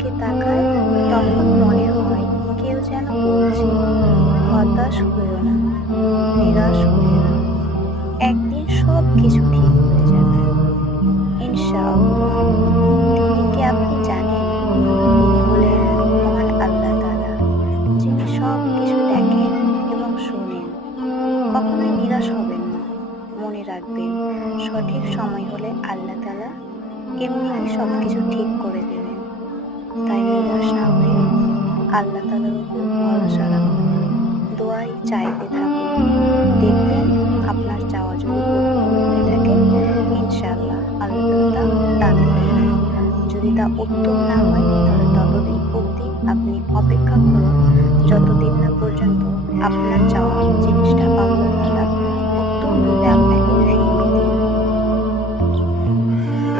দিকে তাকায়, তখন মনে হয় কেউ যেন বলছে, হতাশ হইও না, নিরাশ হইও না, একদিন সব কিছু ঠিক হয়ে যাবে, ইনশাআল্লাহ। তিনি কি আপনি জানেন? তিনি হলেন মহান আল্লাহ তাআলা, যিনি সব কিছু দেখেন এবং শোনেন। কখনোই নিরাশ হবেন না, মনে রাখবেন সঠিক সময় হলে আল্লাহ তাআলা এমনিতেই সব কিছু ঠিক করে দেবেন। তাই নিরাশ না হয়ে আল্লাহ তাআলার উপর ভরসা রাখুন, দোয়াই চাইতে থাকুন। দেখবেন আপনার চাওয়া যদি উত্তম হয়ে থাকে, ইনশাআল্লাহ আল্লাহ তাআলা তা দান করবেন। যদি তা উত্তম না হয়, তাহলে ততদিন অবধি আপনি অপেক্ষা করুন, যতদিন না পর্যন্ত আপনার চাওয়া জিনিসটা আল্লাহ তাআলা